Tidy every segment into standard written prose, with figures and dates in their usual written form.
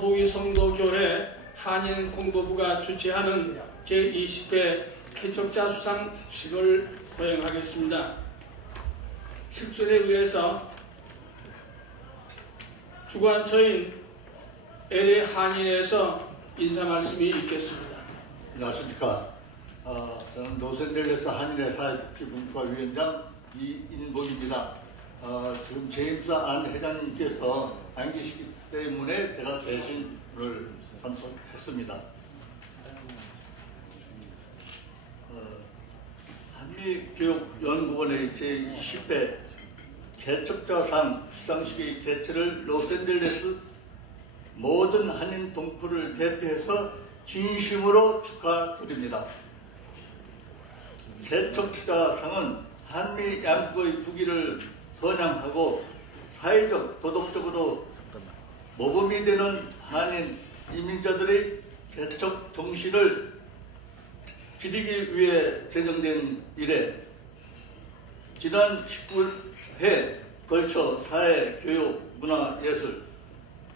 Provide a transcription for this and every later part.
보기성도교회 한인공보부가 주최하는 제20회 개척자 수상식을 거행하겠습니다. 식순에 의해서 주관처인 LA 한인에서 인사 말씀이 있겠습니다. 안녕하십니까. 저는 로스앤젤레스 한인회 사회복지문화위원장 이인복입니다. 지금 제임스 안 회장님께서 안 계시기 때문에 제가 대신 오늘 참석했습니다. 한미교육연구원의 제20회 개척자상 시상식의 개최를 로스앤젤레스 모든 한인 동포를 대표해서 진심으로 축하드립니다. 개척자상은 한미 양국의 부기를 선양하고 사회적, 도덕적으로 모범이 되는 한인 이민자들의 개척 정신을 기리기 위해 제정된 이래 지난 19회 걸쳐 사회, 교육, 문화, 예술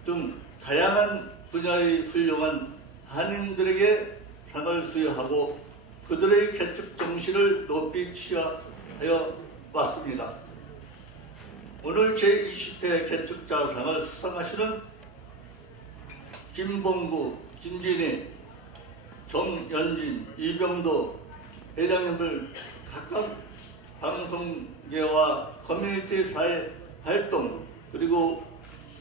등 다양한 분야의 훌륭한 한인들에게 상을 수여하고 그들의 개척 정신을 높이 취하하여 왔습니다. 오늘 제20회 개척자상을 수상하시는 김봉구, 김진희, 정연진, 이병도 회장님을 각각 방송계와 커뮤니티 사회 활동 그리고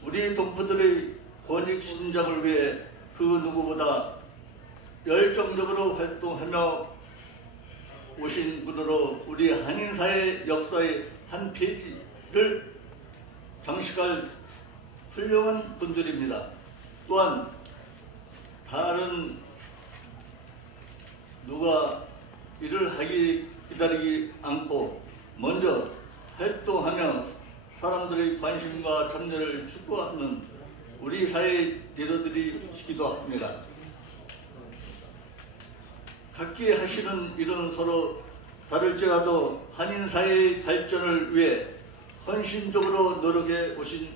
우리 동포들의 권익 신장을 위해 그 누구보다 열정적으로 활동하며 오신 분으로 우리 한인사회 역사의 한 페이지를 장식할 훌륭한 분들입니다. 또한 다른 누가 일을 하기 기다리지 않고 먼저 활동하며 사람들의 관심과 참여를 추구하는 우리 사회의 리더들이시기도 합니다. 각기 하시는 일은 서로 다를지라도 한인사회의 발전을 위해 헌신적으로 노력해 오신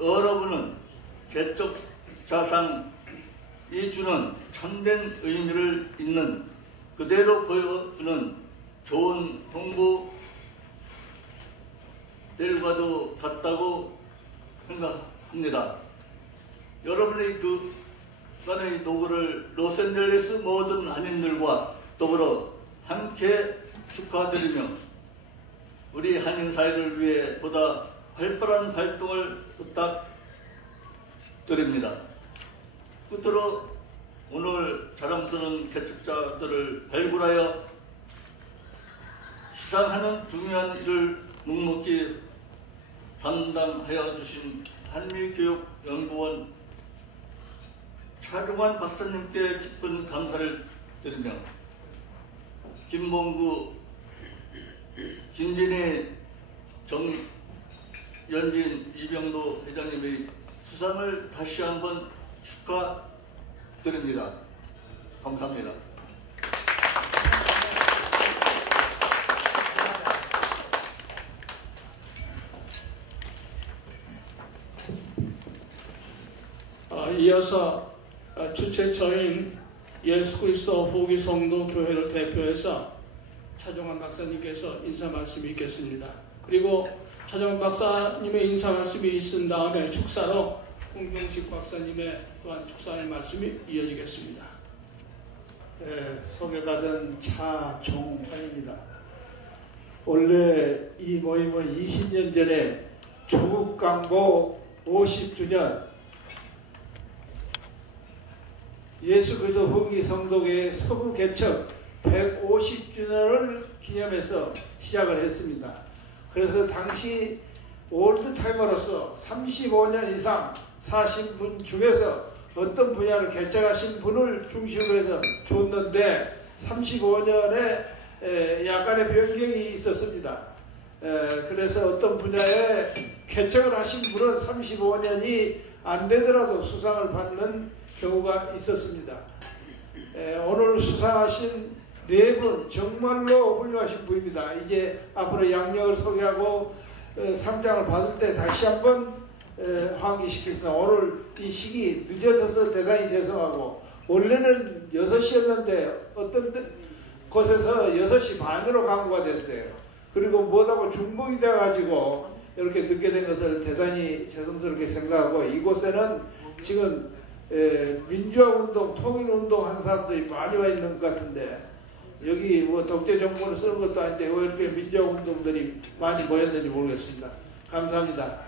여러분은 개척자상이 주는 참된 의미를 있는 그대로 보여주는 좋은 동부들과도 같다고 생각합니다. 여러분의 그간의 노고를 로스앤젤레스 모든 한인들과 더불어 함께 축하드리며 우리 한인사회를 위해 보다 활발한 활동을 부탁드립니다. 끝으로 오늘 자랑스러운 개척자들을 발굴하여 시상하는 중요한 일을 묵묵히 담당하여 주신 한미교육연구원 차종환 박사님께 깊은 감사를 드리며 김봉구, 김진희, 정연진, 이병도 회장님의 수상을 다시 한번 축하드립니다. 감사합니다. 이어서 주최처인 예수그리스도 보기성도교회를 대표해서 차종환 박사님께서 인사 말씀이 있겠습니다. 그리고 차종환 박사님의 인사 말씀이 있은 다음에 축사로 홍경식 박사님의 또한 축사의 말씀이 이어지겠습니다. 네, 소개받은 차종환입니다. 원래 이 모임은 20년 전에 조국 강보 50주년 예수그리스도 후기 성도교회 서부 개척 150주년을 기념해서 시작을 했습니다. 그래서 당시 올드타이머로서 35년 이상 사신 분 중에서 어떤 분야를 개척하신 분을 중심으로 해서 줬는데 35년에 약간의 변경이 있었습니다. 그래서 어떤 분야에 개척을 하신 분은 35년이 안 되더라도 수상을 받는 경우가 있었습니다. 오늘 수상하신 네 분 정말로 훌륭하신 분입니다. 이제 앞으로 양력을 소개하고 상장을 받을 때 다시 한번 환기시켰으나 오늘 이 시기 늦어져서 대단히 죄송하고, 원래는 6시였는데 어떤 곳에서 6시 반으로 강구가 됐어요. 그리고 뭐하고 중복이 돼가지고 이렇게 늦게 된 것을 대단히 죄송스럽게 생각하고, 이곳에는 지금 민주화운동, 통일운동 한 사람들이 많이 와 있는 것 같은데, 여기 뭐 독재 정권을 쓰는 것도 아닌데 왜 이렇게 민주화운동들이 많이 모였는지 모르겠습니다. 감사합니다.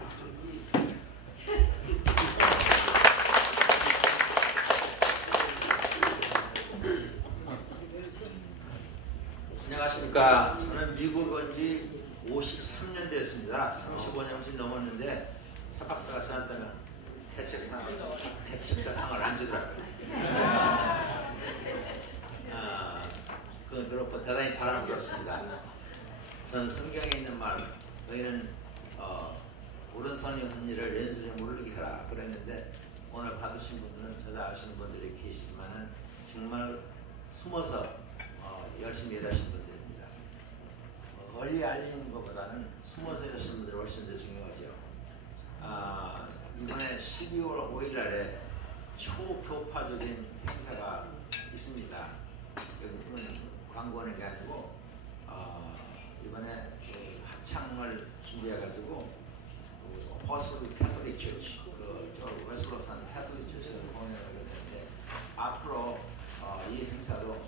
안녕하십니까. 저는 미국 온 지 53년 됐습니다. 35년 훨씬 넘었는데 차 박사가 저한테는 대책자상을 안 주더라고요. 그건 그렇고 대단히 자랑스럽습니다. 전 성경에 있는 말, 너희는 오른손이 한 일을 왼손이 모르게 해라 그랬는데, 오늘 받으신 분들은 저도 아시는 분들이 계시지만은 정말 숨어서 열심히 일하신 분들입니다. 널리 알리는 것보다는 숨어서 일하시는 분들이 훨씬 더 중요하죠. 이번에 12월 5일 날에 초교파적인 행사가 있습니다. 이건 광고하는 게 아니고 이번에 그 합창을 준비해가지고 버슬 캐톨릭 처치, 저 웨스로 사는 캐톨릭 처치에서 공연을 하게 되는데, 앞으로 이 행사도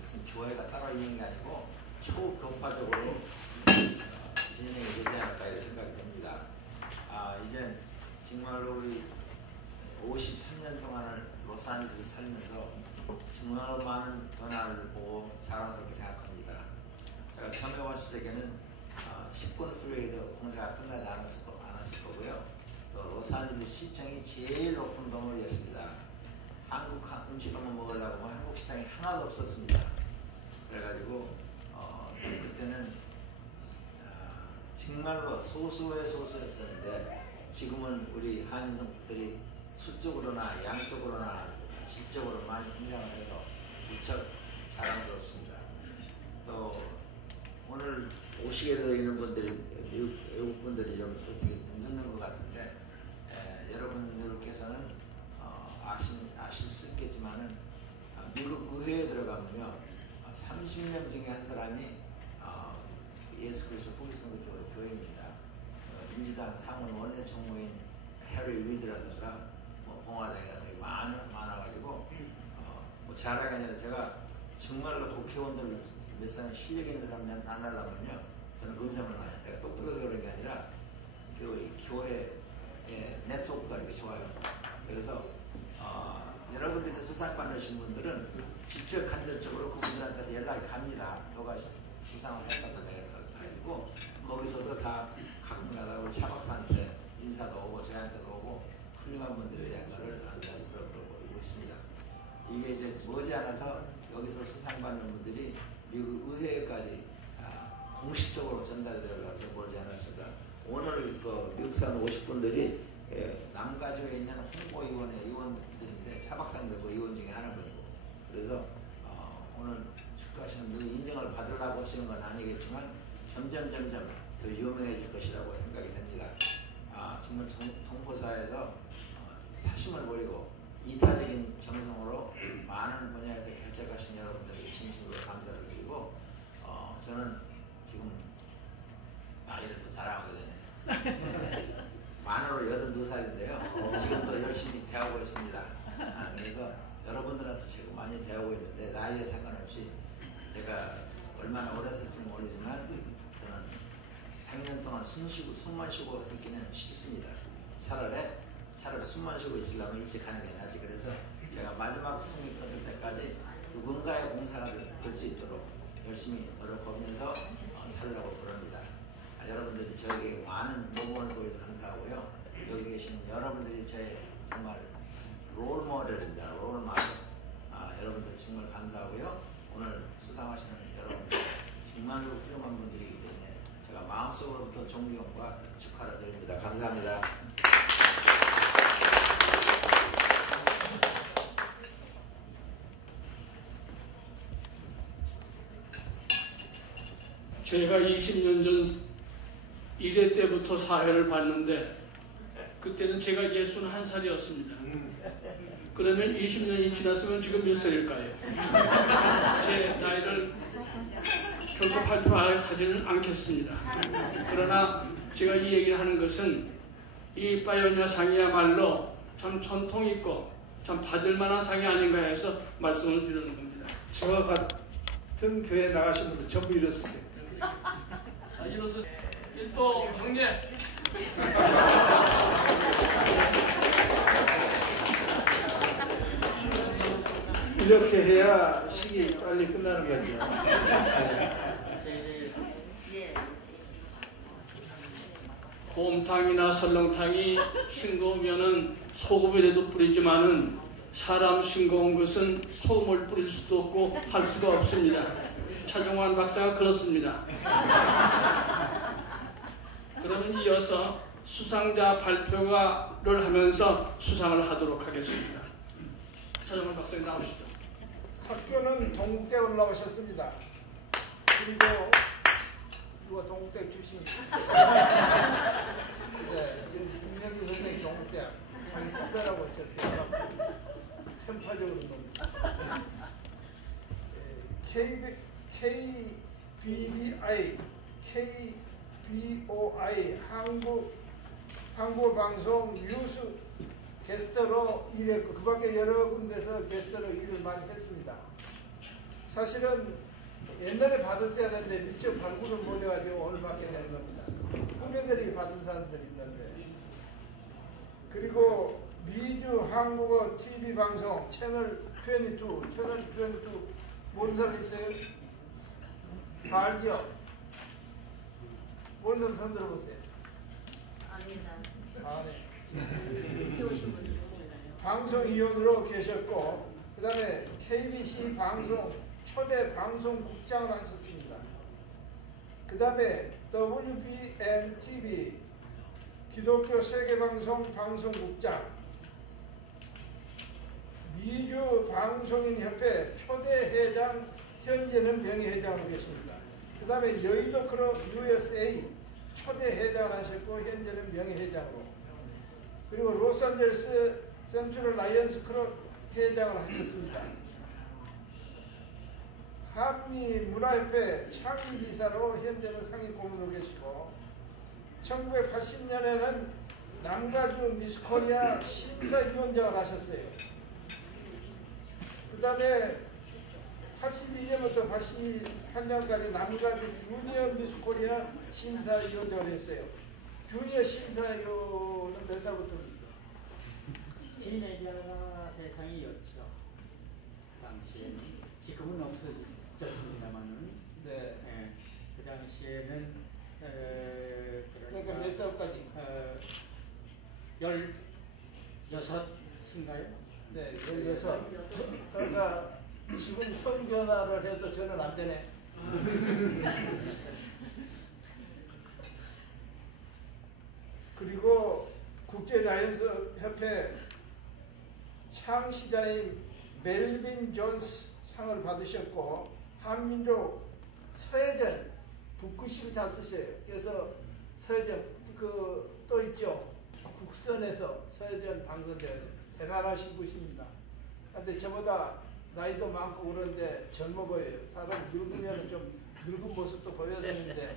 무슨 교회가 따로 있는 게 아니고 초교파적으로 진행이 되지 않을까 이런 생각이 듭니다. 이제 정말로 우리 53년 동안을 로스앤젤레스에 살면서 정말 많은 변화를 보고 자랑스럽게 생각합니다. 제가 처음에 왔을 때에는 10분 프리웨이도 공사가 끝나지 않았을 거고요. 또 로스앤젤레스 시청이 제일 높은 건물이었습니다. 한국 음식 한번 먹으려고 하면 한국 식당이 하나도 없었습니다. 그래가지고 참 그때는 정말로 소수였었는데, 지금은 우리 한인동포들이 수적으로나 양적으로나 질적으로 많이 성장을 해서 무척 자랑스럽습니다. 또 오늘 오시게 되어 있는 분들이 외국 분들이 좀 어떻게 늦는 것 같은데, 여러분들께서는 아실 수 있겠지만은 미국 의회에 들어가면요 30명 중에 한 사람이 예수 그리스도福音선교 교회입니다. 민주당 상원 원내 총무인 해리 리드라든가 공화당이라든가 많아가지고 뭐 자랑이 아니라, 제가 정말로 국회의원들 몇 사람 실력 있는 사람 만나려면요 저는 검사를 안 해요. 내가 똑똑해서 그런 게 아니라 그 교회의 네트워크가 이렇게 좋아요. 그래서 여러분들이 수상받으신 분들은 직접 간접적으로 그분들한테 연락이 갑니다. 너가 수상을 했다고 해가지고 거기서도 다 가끔가다 우리 차 박사한테 인사도 오고 저한테도 오고 훌륭한 분들에 대한 거를 그러고 있습니다. 이게 이제 머지않아서 여기서 수상받는 분들이 미국 의회까지 공식적으로 전달되려고 머지않았습니다. 오늘 그 미국 사는 50분들이 남가주에 있는 홍보위원회 의원들인데 차 박사님도 그 의원 중에 한 분이고, 그래서 오늘 축하하시는 분들 인정을 받으려고 하시는 건 아니겠지만 점점 더 유명해질 것이라고 생각이 됩니다. 정말 동포사에서 사심을 버리고 이타적인 정성으로 많은 분야에서 개척하신 여러분들에게 진심으로 감사를 드리고, 저는 지금 나이를 또 자랑하게 되네. 만으로 82살인데요. 지금도 열심히 배우고 있습니다. 그래서 여러분들한테 지금 많이 배우고 있는데, 나이에 상관없이 제가 얼마나 오래 살지는 모르지만 저는 100년 동안 숨만 쉬고 있기는 싫습니다. 차라리 숨만 쉬고 있으려면 일찍 하는 게 낫지. 그래서 제가 마지막 숨이 끊을 때까지 누군가의 봉사가 될 수 있도록 열심히 노력하면서 살려고 그럽니다. 여러분들이 저에게 많은 모범을 보여서 감사하고요. 여기 계신 여러분들이 제 정말 롤모델입니다. 롤모델. 여러분들 정말 감사하고요. 오늘 수상하시는 여러분들 정말로 훌륭한 분들이기 때문에 제가 마음속으로부터 존경과 축하를 드립니다. 감사합니다. 제가 20년 전 1회 때부터 사회를 봤는데 그때는 제가 61살이었습니다. 그러면 20년이 지났으면 지금 몇 살일까요? 제 나이를 결코 발표하지는 않겠습니다. 그러나 제가 이 얘기를 하는 것은 이 파이오니아 상이야말로 참 전통 있고 참 받을 만한 상이 아닌가 해서 말씀을 드리는 겁니다. 저와 같은 교회 나가신 분들 전부 이렇으세요. 이로써 일도 정례 이렇게 해야 식이 빨리 끝나는 거죠. 곰탕이나 설렁탕이 싱거우면은 소금이라도 뿌리지만은 사람 싱거운 것은 소금을 뿌릴 수도 없고 할 수가 없습니다. 차종환 박사가 그렇습니다. 그러면 이어서 수상자 발표를 하면서 수상을 하도록 하겠습니다. 차종환 박사님 나오시죠. 학교는 동국대 올라오셨습니다. 그리고 누가 동국대 출신이죠? 네, 지금 김명희 선생님 동국대 자기 선배라고 저렇게 편파적으로 놉니다. KBBI 한국방송 뉴스 게스트로 일했고 그 밖에 여러 군데서 게스트로 일을 많이 했습니다. 사실은 옛날에 받았어야 되는데 미처 발굴을 못 해가지고 오늘 받게 되는 겁니다. 후배들이 받은 사람들이 있는데. 그리고 미주 한국어 TV 방송 채널 22 모르는 사람 있어요? 다 알죠? 모르는 사람 들어보세요. 아닙니다. 아, 네. 배우신 분들 몰라요. 방송위원으로 계셨고 그 다음에 KBC 방송 초대 방송국장을 하셨습니다. 그 다음에 WBN-TV 기독교 세계방송 방송국장, 미주 방송인협회 초대회장, 현재는 명예회장으로 계십니다. 그 다음에 여의도 클럽 USA 초대회장을 하셨고 현재는 명예회장으로, 그리고 로스앤젤레스 센트럴 라이언스 클럽 회장을 하셨습니다. 한미문화협회 창립이사로 현재는 상임 고문으로 계시고 1980년에는 남가주 미스코리아 심사위원장을 하셨어요. 그 다음에 82년부터 88년까지 남가주 주니어 미스코리아 심사위원장을 했어요. 주니어 심사위원은 몇 살부터입니까? 티네이저 대상이었죠. 당시에는. 지금은 없어졌습니다만은. 네. 예, 그 당시에는 그러니까 몇 살까지? 16인가요? 네, 16. 그러니까 지금 성견화를 해도 저는 안 되네. 그리고 국제 라이언스 협회 창시자인 멜빈 존스 상을 받으셨고 한민족 서예전 북구식을 잘 쓰셔요. 그래서 서예전 또 있죠. 국선에서 서예전 당선된 대단하신 분입니다. 근데 저보다 나이도 많고 그런데 젊어 보여요. 사람 늙으면 좀 늙은 모습도 보여야 되는데.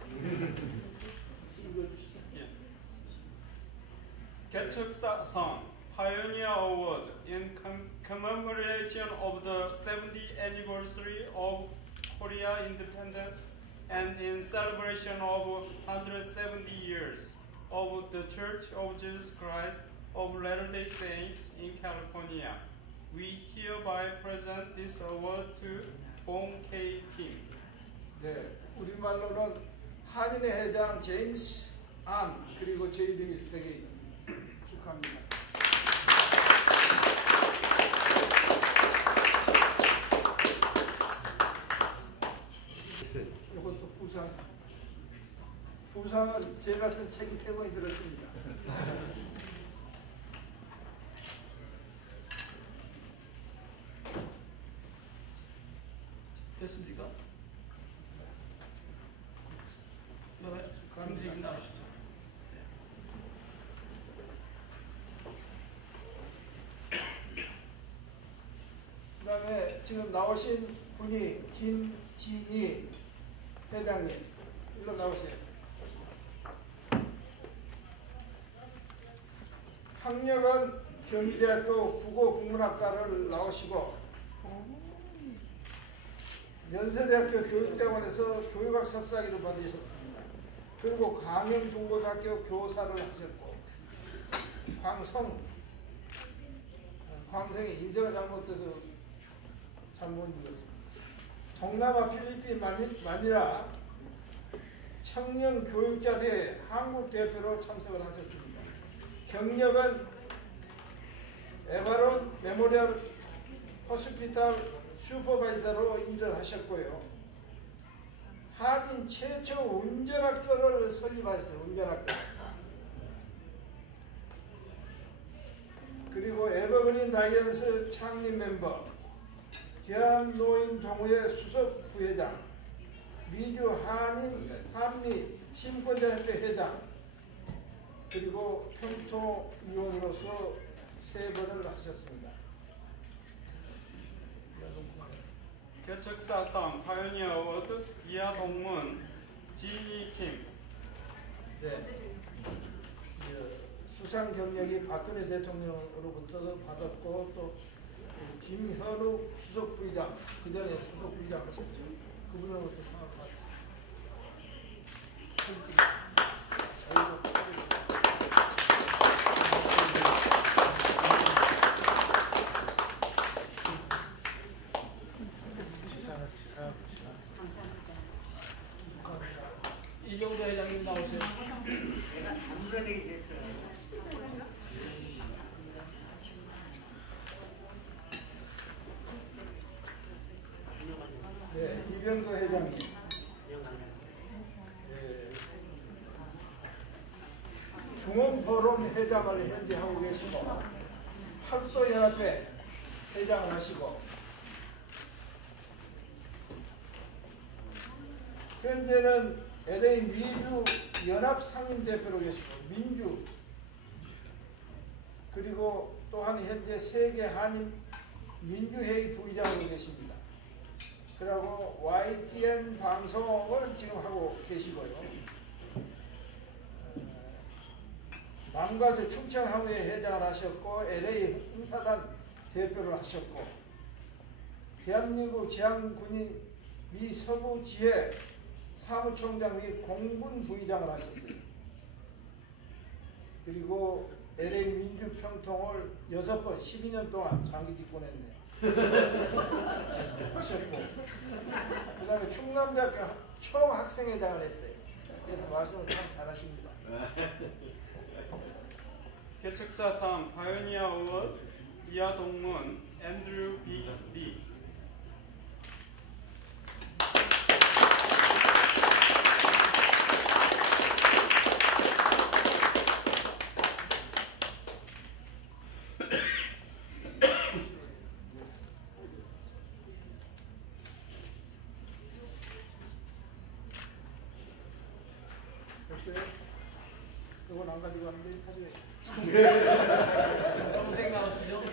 개척상 Pioneer Award in commemoration of the 70th anniversary of Korea independence and in celebration of 170 years of the Church of Jesus Christ of Latter-day Saints in California. We hereby present this award to Bong K. Kim. 네, 우리말로는 한인회 회장 제임스 안, 그리고 제 이름이 3개 있습니다. 축하합니다. 이것도 부상. 부상은 제가 쓴 책이 3권이 들었습니다. 됐습니까? 네, 감사합니다. 나오시죠. 지금 나오신 분이 김진희 회장님, 일로 나오세요. 학력은 경희대학교 국어국문학과를 나오시고 연세대학교 교육대학원에서 교육학 석사학위를 받으셨습니다. 그리고 광영중고등학교 교사를 하셨고 광성이 인쇄가 잘못돼서 잘못 읽었습니다. 동남아 필리핀 마니라 청년 교육자대 한국 대표로 참석을 하셨습니다. 경력은 에바론 메모리얼 호스피탈 슈퍼바이저로 일을 하셨고요. 한인 최초 운전학교를 설립하셨어요. 운전학교. 그리고 에버그린 라이언스 창립 멤버, 대한노인동호회 수석 부회장, 미주 한미 심권자협회 회장, 그리고 평통위원으로서 3번을 하셨습니다. 개척사상 파이오니어 어워드 이하동문 지니킴. 네. 수상 경력이 박근혜 대통령으로부터 받았고 또 김현우 수석 부의장, 그 전에 수석 부의장 하셨죠. 그분으로부터 상을 받았습니다. 이정도 회장님 나오세요. 네, 이병도 회장님. 네, 중원포럼 회장을 현재 하고 계시고 팔도연합회 회장을 하시고 현재는 LA 미주 연합 상임 대표로 계시고 민주, 그리고 또한 현재 세계 한인 민주회의 부의장으로 계십니다. 그리고 YTN 방송을 지금 하고 계시고요. 남가주 충청하회 회장을 하셨고 LA 행사단 대표를 하셨고 대한민국 제한군인 미 서부지회 사무총장 및 공군 부의장을 하셨어요. 그리고 LA 민주평통을 6번 12년 동안 장기 집권했네요. 하셨고 그 다음에 충남대학교 총학생회장을 했어요. 그래서 말씀을 참 잘하십니다. 개척자상 파이오니어 어워드 이하동문 앤드류 비 리. 이건 안 가지고 왔는데 가져가요. 동생 나오시죠?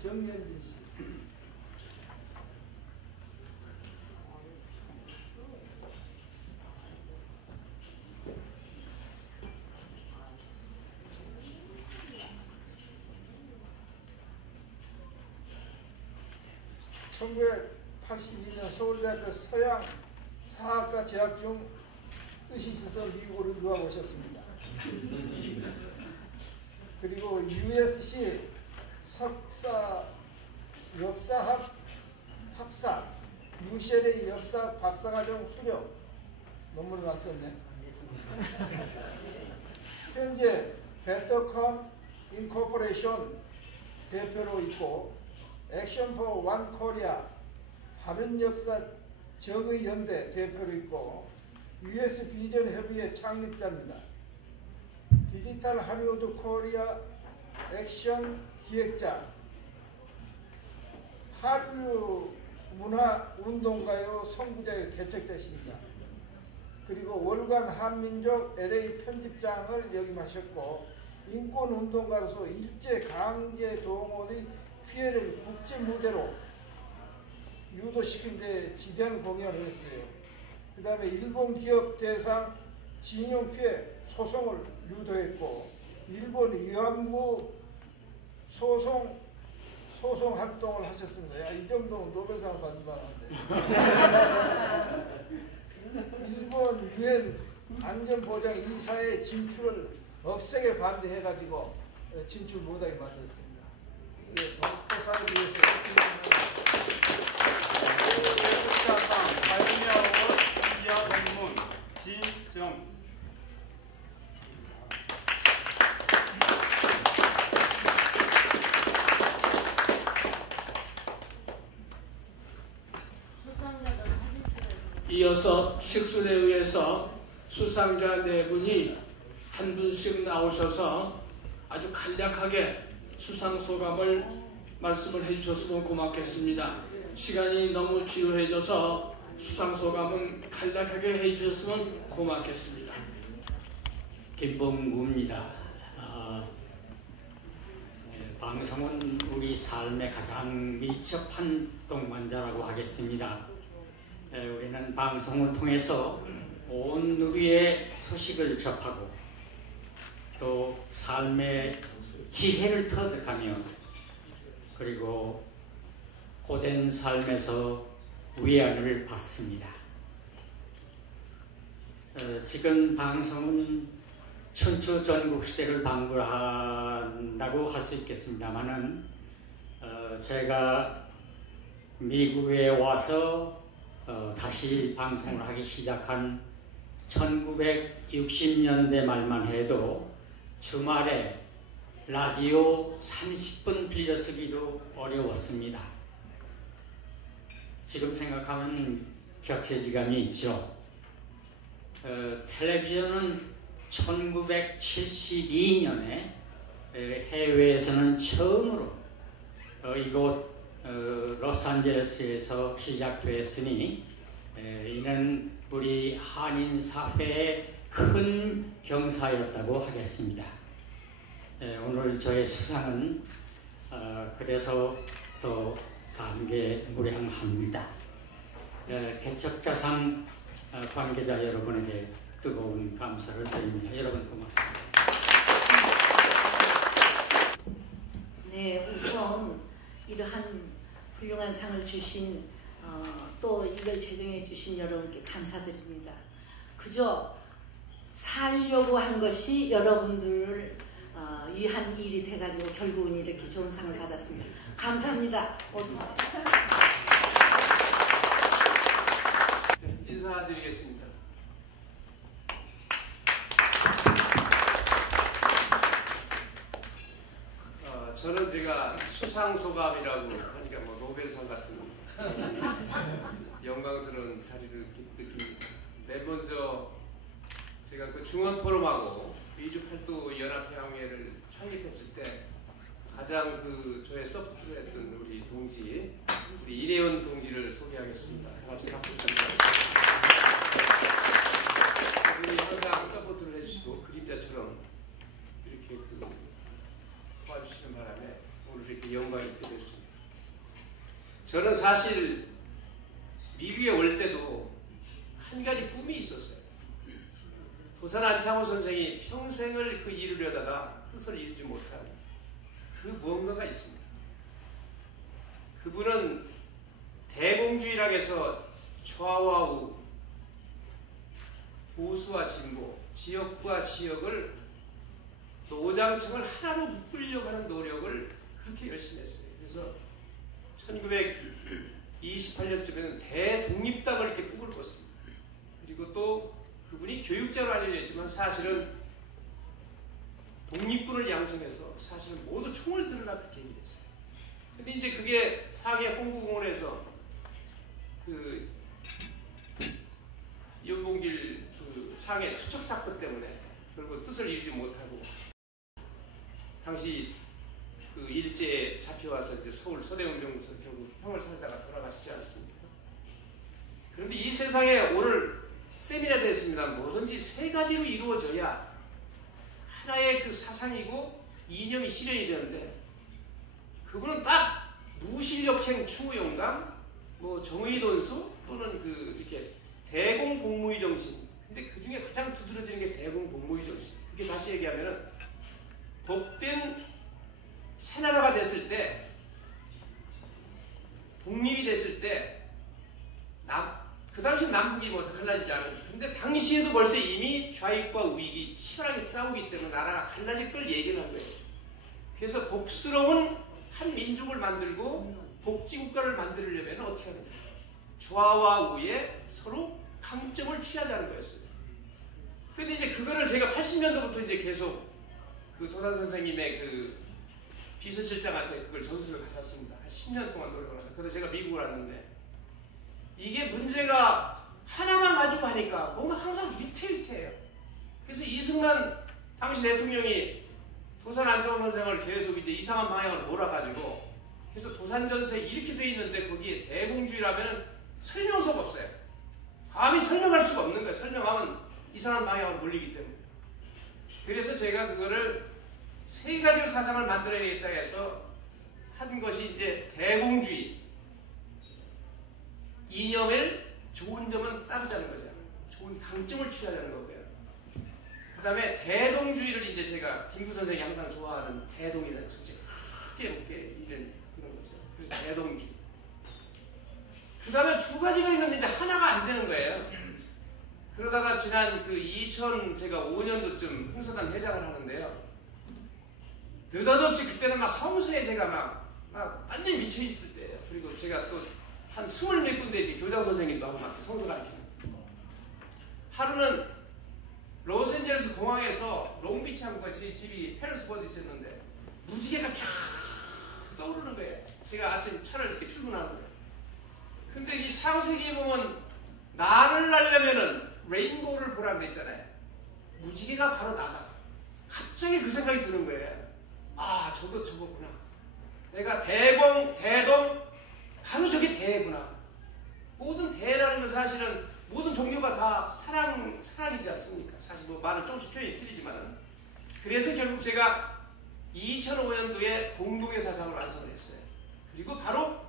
정현진 씨. (1982년) 서울대학교 서양사학과 재학 중 뜻이 있어서 미국으로 유학 오셨습니다. 그리고 USC 역사학 학사, UCLA 역사 박사과정 수료 논문을 안 썼네. 현재 베터컴 인코퍼레이션 대표로 있고 액션 포 원 코리아 바른역사 정의연대 대표로 있고 US 비전 협의회 창립자입니다. 디지털 할리우드 코리아 액션 기획자, 한류 문화 운동가요 선구자의 개척자십니다. 그리고 월간 한민족 LA 편집장을 역임하셨고 인권운동가로서 일제강제 동원의 피해를 국제 무대로 유도시킨 데 지대한 공헌을 했어요. 그 다음에 일본 기업 대상 징용 피해 소송을 유도했고, 일본 위안부 소송 활동을 하셨습니다. 야, 이 정도면 노벨상을 받을 만한데. 일본 유엔 안전보장 이사의 진출을 억세게 반대해가지고 진출 못하게 만들었습니다. 포사를 위해서 파이오니어 어워드 인디아 논문 진정. 수상자가 사진 찍어요. 이어서 식순에 의해서 수상자 4분이 한 분씩 나오셔서 아주 간략하게 수상 소감을 말씀을 해주셨으면 고맙겠습니다. 시간이 너무 지루해져서 수상 소감은 간략하게 해주셨으면 고맙겠습니다. 김봉구입니다. 방송은 우리 삶에 가장 밀접한 동반자라고 하겠습니다. 우리는 방송을 통해서 온 누리의 소식을 접하고 또 삶의 지혜를 터득하며 그리고 고된 삶에서 위안을 받습니다. 지금 방송은 춘추 전국시대를 방불한다고 할 수 있겠습니다만은 제가 미국에 와서 다시 방송을 하기 시작한 1960년대 말만 해도 주말에 라디오 30분 빌려쓰기도 어려웠습니다. 지금 생각하면 격세지감이 있죠. 텔레비전은 1972년에 해외에서는 처음으로 이곳 로스앤젤레스에서 시작되었으니 이는 우리 한인 사회의 큰 경사였다고 하겠습니다. 오늘 저의 수상은 그래서 더 감개무량합니다. 개척자상 관계자 여러분에게 뜨거운 감사를 드립니다. 여러분 고맙습니다. 네, 우선 이러한 훌륭한 상을 주신 또 이걸 제정해 주신 여러분께 감사드립니다. 그저 살려고 한 것이 여러분들을 위한 일이 돼가지고 결국은 이렇게 좋은 상을 받았습니다. 감사합니다. 모두. 인사드리겠습니다. 저는 제가 수상소감이라고 하니까 뭐 노벨상 같은 영광스러운 자리를 느낍니다. 맨 먼저 제가 그 중원포럼하고 미주팔도 연합회항회를 창립했을 때 가장 그 저의 서포트를 했던 우리 동지, 우리 이래원 동지를 소개하겠습니다. 다 같이 박수 주세요. 그분이 항상 서포트를 해주시고 그림자처럼 이렇게 도와주시는 바람에 오늘 이렇게 영광이 있게 됐습니다. 저는 사실 미국에 올 때도 한 가지 꿈이 있었어요. 도산 안창호 선생이 평생을 그 이루려다가 뜻을 이루지 못한 그 무언가가 있습니다. 그분은 대공주의라고 해서 좌와 우, 보수와 진보, 지역과 지역을 노장층을 하나로 묶으려고 하는 노력을 그렇게 열심히 했어요. 그래서 1928년쯤에는 대독립당을 이렇게 꿈을 꿨습니다. 그리고 또 그분이 교육자로 알려졌지만 사실은 독립군을 양성해서 사실은 모두 총을 들으라 그렇게 얘기했어요. 근데 이제 그게 상해 홍구공원에서 그 연봉길 그 상해 추적 사건 때문에 결국 뜻을 이루지 못하고 당시 그 일제에 잡혀와서 이제 서울 서대문병원에서 결국 형을 살다가 돌아가시지 않습니까? 그런데 이 세상에 오늘 세미나도 했습니다. 뭐든지 세 가지로 이루어져야 하나의 그 사상이고 이념이 실현이 되는데 그분은 딱 무실력행 추무용감, 뭐 정의돈수 또는 그 이렇게 대공복무의 정신. 근데 그 중에 가장 두드러지는 게 대공복무의 정신. 그게 다시 얘기하면은 복된 새나라가 됐을 때, 독립이 됐을 때, 그 당시 남북이 뭐 갈라지지 않은. 근데 당시에도 벌써 이미 좌익과 우익이 치열하게 싸우기 때문에 나라가 갈라질 걸 얘기를 한 거예요. 그래서 복스러운 한 민족을 만들고 복지국가를 만들려면 어떻게 하느냐. 좌와 우에 서로 강점을 취하자는 거였어요. 근데 이제 그거를 제가 80년도부터 이제 계속 그 도산 선생님의 그 비서실장한테 그걸 전수를 받았습니다. 한 10년 동안 노력을 하다. 그래서 제가 미국을 왔는데 이게 문제가 하나만 가지고 하니까 뭔가 항상 위태위태해요. 그래서 이승만 당시 대통령이 도산 안창호 선생을 계속 이제 이상한 방향으로 몰아가지고 그래서 도산전서에 이렇게 돼 있는데 거기에 대공주의라면 설명서가 없어요. 감히 설명할 수가 없는 거예요. 설명하면 이상한 방향으로 몰리기 때문에. 그래서 제가 그거를 세 가지 사상을 만들어야겠다 해서 한 것이 이제 대공주의. 이념을 좋은 점은 따르자는 거죠. 좋은 강점을 취하자는 거고요. 그 다음에 대동주의를 이제 제가 김구 선생이 항상 좋아하는 대동이라는 전체 크게 먹게 있는 그런 거죠. 그래서 대동주의. 그 다음에 두 가지가 있는데 이제 하나가 안 되는 거예요. 그러다가 지난 그 2005년도쯤 흥사단 회장을 하는데요. 느닷없이 그때는 막 성서에 제가 막 완전히 미쳐있을 때예요. 그리고 제가 또 한 20몇 군데 이제 교장 선생님도 하고 막 성서 가르치는. 하루는 로스앤젤레스 공항에서 롱비치 항구가 제 집이 페르스버드 있었는데 무지개가 쫙 떠오르는 거예요. 제가 아침 차를 이렇게 출근하는 거예요. 근데 이 창세기에 보면 나를 날려면은 레인보우를 보라 그랬잖아요. 무지개가 바로 나다. 갑자기 그 생각이 드는 거예요. 아, 저거구나. 내가 대동, 바로 저게 대구나. 모든 대라는 건 사실은 모든 종교가 다 사랑이지 않습니까? 사실 뭐 말은 조금씩 표현이 틀리지만은. 그래서 결국 제가 2005년도에 공동의 사상을 완성을 했어요. 그리고 바로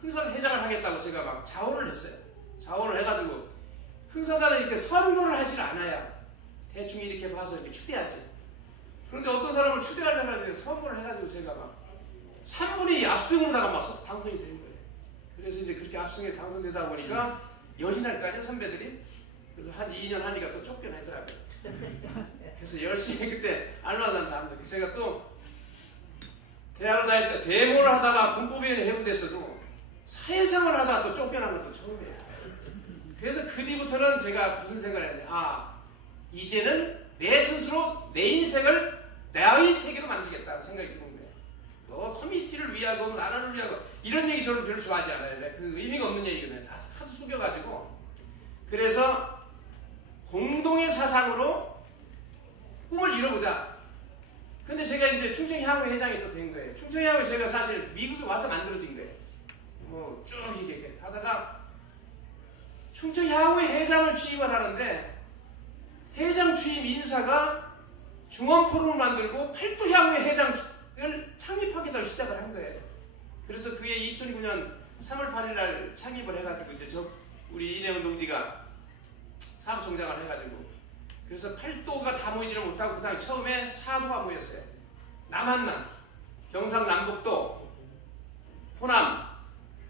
흥사단 회장을 하겠다고 제가 막 자원을 했어요. 자원을 해가지고 흥사단은 이렇게 선거를 하질 않아요. 대충 이렇게 봐서 이렇게 추대하지. 그런데 어떤 사람을 추대하려고 하는데 선거를 해가지고 제가 막 3분이 압승으로다가 막 당선이 된 거예요. 그래서 이제 그렇게 압승에 당선되다 보니까 열이 날 거 아니에요, 선배들이. 그래서 한 2년 하니까 또 쫓겨나더라고요. 그래서 열심히 그때 알마산 다음에 제가 또 대학을 다닐 때 데모를 하다가 군법위원회 해부됐어도 사회생활을 하다가 또 쫓겨난 것도 처음이에요. 그래서 그 뒤부터는 제가 무슨 생각을 했냐. 아, 이제는 내 스스로 내 인생을 나의 세계로 만들겠다는 생각이 드는 거예요. 너 커뮤니티를 위하고 나라를 위하고 이런 얘기 저는 별로 좋아하지 않아요. 그 의미가 없는 얘기거든요. 다 하도 속여가지고. 그래서 공동의 사상으로 꿈을 이뤄보자. 근데 제가 이제 충청향후 회장이 또 된 거예요. 충청향후 제가 사실 미국에 와서 만들어진 거예요. 뭐 쭉 이렇게 하다가 충청향후 회장을 취임을 하는데 회장 취임 인사가 중원포럼을 만들고 팔도향후 회장을 창립하겠다고 시작을 한 거예요. 그래서 그해 2009년 3월 8일 날 창립을 해가지고 이제 우리 이내영 동지가 사무총장을 해가지고 그래서 8도가 다 모이지를 못하고 그 다음에 처음에 4도가 모였어요. 남한남, 경상남북도, 호남,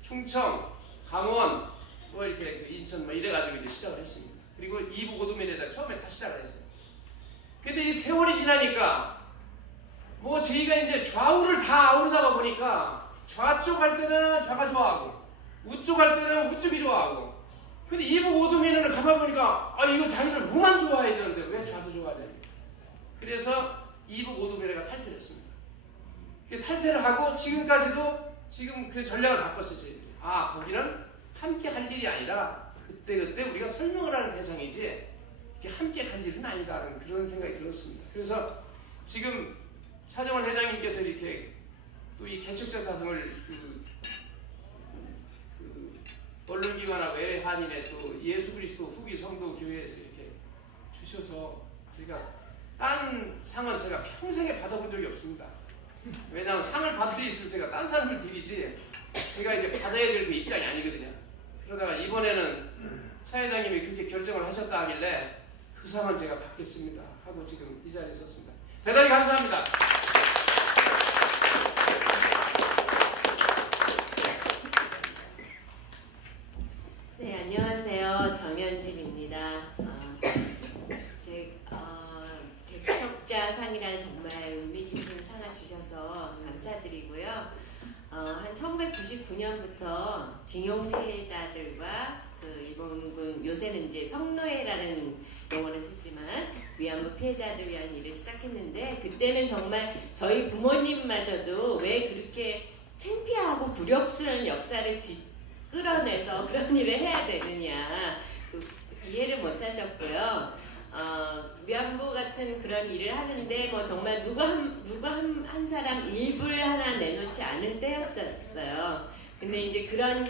충청, 강원, 뭐 이렇게 인천 뭐 이래가지고 이제 시작을 했습니다. 그리고 이북 오두면에다 처음에 다 시작을 했어요. 근데 이 세월이 지나니까 뭐 저희가 이제 좌우를 다 아우르다가 보니까 좌쪽 할 때는 좌가 좋아하고 우쪽 할 때는 우쪽이 좋아하고 근데 이북 오두면을 가만 보니까 아 이거 자기는 우만 좋아해야 되는데 왜 좌도 좋아하냐. 그래서 이북 오두면회가 탈퇴를 했습니다. 탈퇴를 하고 지금까지도 지금 그 전략을 바꿨어요. 저희들이. 아 거기는 함께 할 일이 아니라 그때 우리가 설명을 하는 대상이지 함께 갈 일은 아니다라는 그런 생각이 들었습니다. 그래서 지금 차정원 회장님께서 이렇게 또 이 개척자 사상을 언론기관하고 LA 한인의 또 예수 그리스도 후기 성도 교회에서 이렇게 주셔서 제가 딴 상은 제가 평생에 받아본 적이 없습니다. 왜냐하면 상을 받을 일 있으면 제가 딴 사람을 드리지 제가 이제 받아야 될 그 입장이 아니거든요. 그러다가 이번에는 사회자님이 그렇게 결정을 하셨다 하길래 그 상은 제가 받겠습니다 하고 지금 이 자리에 섰습니다. 대단히 감사합니다. 네, 안녕하세요. 정현진입니다. 개척자상이라는 정말 의미 깊은 상을 주셔서 감사드리고요. 한 1999년부터 징용 피해자들과 그 일본군, 요새는 이제 성노예라는 용어를 쓰지만 위안부 피해자들 위한 일을 시작했는데, 그때는 정말 저희 부모님마저도 왜 그렇게 창피하고 굴욕스러운 역사를 끌어내서 그런 일을 해야 되느냐 이해를 못 하셨고요. 위안부 같은 그런 일을 하는데 뭐 정말 누가 한 사람 일불 하나 내놓지 않을 때였어요. 근데 이제 그런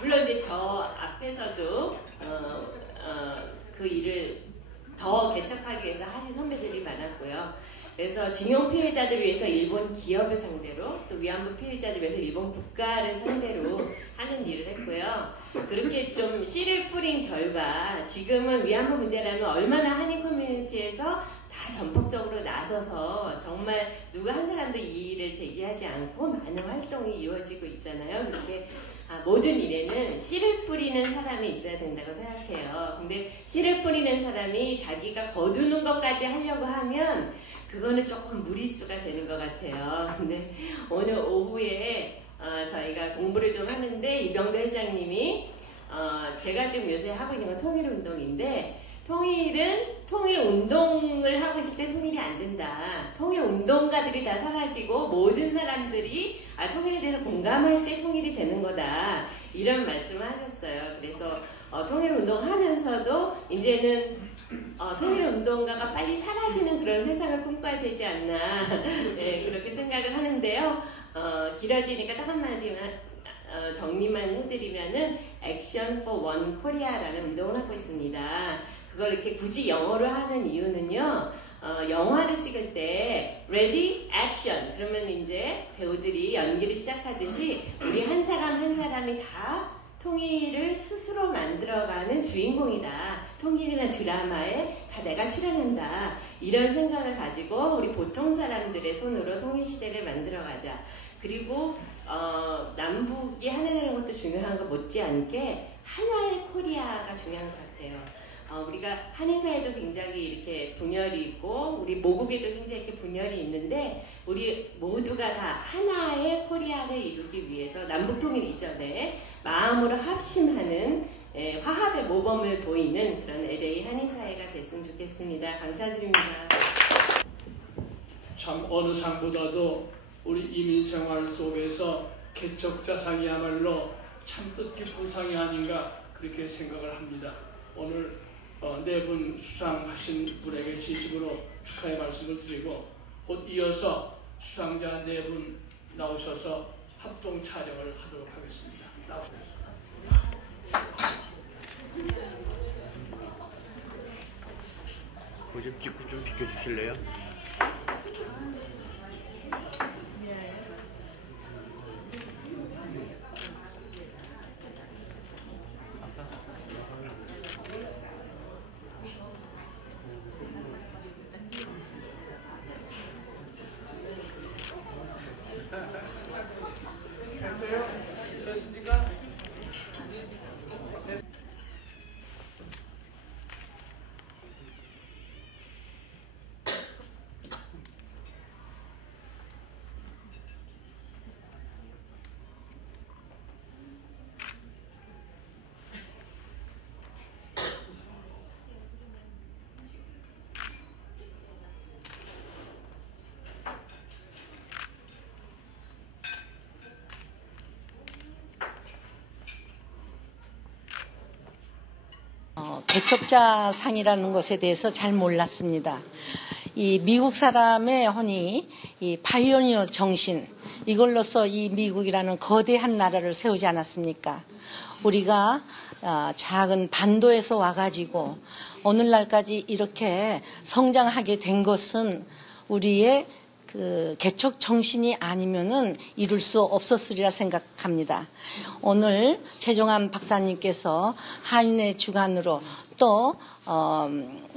물론 이제 저 앞에서도 그 일을 더 개척하기 위해서 하신 선배들이 많았고요. 그래서 징용 피해자들을 위해서 일본 기업을 상대로, 또 위안부 피해자들을 위해서 일본 국가를 상대로 하는 일을 했고요. 그렇게 좀 씨를 뿌린 결과 지금은 위안부 문제라면 얼마나 한인 커뮤니티에서 다 전폭적으로 나서서 정말 누가 한 사람도 이 일을 제기하지 않고 많은 활동이 이루어지고 있잖아요. 그렇게 모든 일에는 씨를 뿌리는 사람이 있어야 된다고 생각해요. 근데 씨를 뿌리는 사람이 자기가 거두는 것까지 하려고 하면 그거는 조금 무리수가 되는 것 같아요. 근데 오늘 오후에 저희가 공부를 좀 하는데 이병도 회장님이 제가 지금 요새 하고 있는 건 통일운동인데, 통일 운동을 하고 있을 때 통일이 안 된다. 통일 운동가들이 다 사라지고 모든 사람들이 통일에 대해서 공감할 때 통일이 되는 거다. 이런 말씀을 하셨어요. 그래서 통일 운동 하면서도 이제는 통일 운동가가 빨리 사라지는 그런 세상을 꿈꿔야 되지 않나. 네, 그렇게 생각을 하는데요. 길어지니까 딱 한마디만 정리만 해드리면은 Action for One Korea라는 운동을 하고 있습니다. 그걸 이렇게 굳이 영어로 하는 이유는요, 영화를 찍을 때 Ready, Action 그러면 이제 배우들이 연기를 시작하듯이 우리 한 사람 한 사람이 다 통일을 스스로 만들어가는 주인공이다. 통일이라는 드라마에 다 내가 출연한다. 이런 생각을 가지고 우리 보통 사람들의 손으로 통일시대를 만들어가자. 그리고 남북이 하나라는 것도 중요한 것 못지않게 하나의 코리아가 중요한 것 같아요. 우리가 한인사회도 굉장히 이렇게 분열이 있고 우리 모국에도 굉장히 이렇게 분열이 있는데, 우리 모두가 다 하나의 코리아를 이루기 위해서 남북통일 이전에 마음으로 합심하는 화합의 모범을 보이는 그런 LA 한인사회가 됐으면 좋겠습니다. 감사드립니다. 참 어느 상보다도 우리 이민생활 속에서 개척자상이야말로 참 뜻깊은 상이 아닌가 그렇게 생각을 합니다. 오늘 네 분 수상하신 분에게 진심으로 축하의 말씀을 드리고, 곧 이어서 수상자 네 분 나오셔서 합동 촬영을 하도록 하겠습니다. 나오세요. 좀 찍고 좀 비켜주실래요? 됐어요? 됐습니까? 개척자상이라는 것에 대해서 잘 몰랐습니다. 이 미국 사람의 흔히 이 파이오니어 정신, 이걸로써 이 미국이라는 거대한 나라를 세우지 않았습니까? 우리가 작은 반도에서 와가지고 오늘날까지 이렇게 성장하게 된 것은 우리의 그 개척 정신이 아니면은 이룰 수 없었으리라 생각합니다. 오늘 최종환 박사님께서 한인의 주관으로 또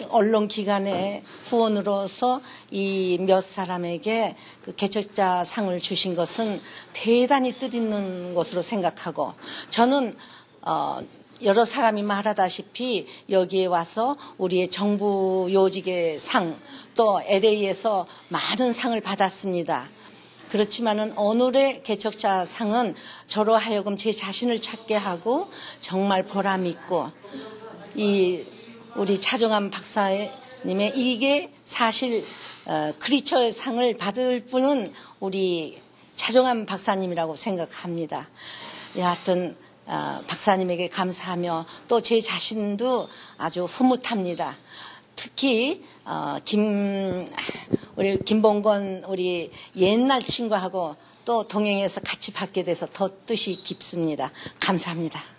언론기관의 후원으로서 이 몇 사람에게 그 개척자 상을 주신 것은 대단히 뜻있는 것으로 생각하고, 저는 여러 사람이 말하다시피 여기에 와서 우리의 정부 요직의 상, 또 LA에서 많은 상을 받았습니다. 그렇지만은 오늘의 개척자 상은 저로 하여금 제 자신을 찾게 하고 정말 보람 있고, 이 우리 차종환 박사님의 이게 사실 크리처의 상을 받을 분은 우리 차종환 박사님이라고 생각합니다. 여하튼 박사님에게 감사하며 또 제 자신도 아주 흐뭇합니다. 특히 우리 김봉건 우리 옛날 친구하고 또 동행해서 같이 받게 돼서 더 뜻이 깊습니다. 감사합니다.